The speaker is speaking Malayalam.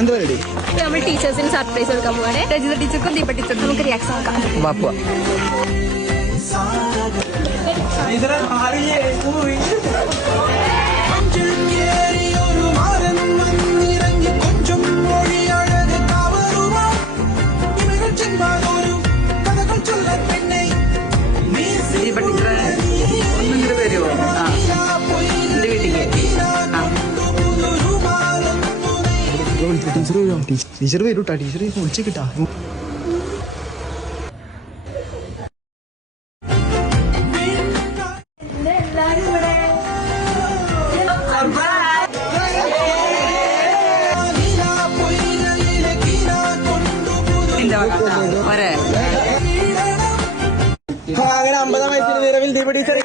എന്ത് പരിപാടി? നമ്മൾ ടീച്ചേഴ്സിന് സർപ്രൈസ് കൊടുക്കാൻ പോവാണ്. രജിത ടീച്ചർക്കും ദീപ ടീച്ചർക്കും നമുക്ക് റിയാക്ഷൻ നോക്കാം. വാപ്പ ടീച്ചർ വരും ടീച്ചർ വരൂട്ടാ ടീച്ചർ വിളിച്ചു കിട്ടാ അങ്ങനെ അമ്പതാം വയസ്സിന് നിലവിൽ ദീപ ടീച്ചർ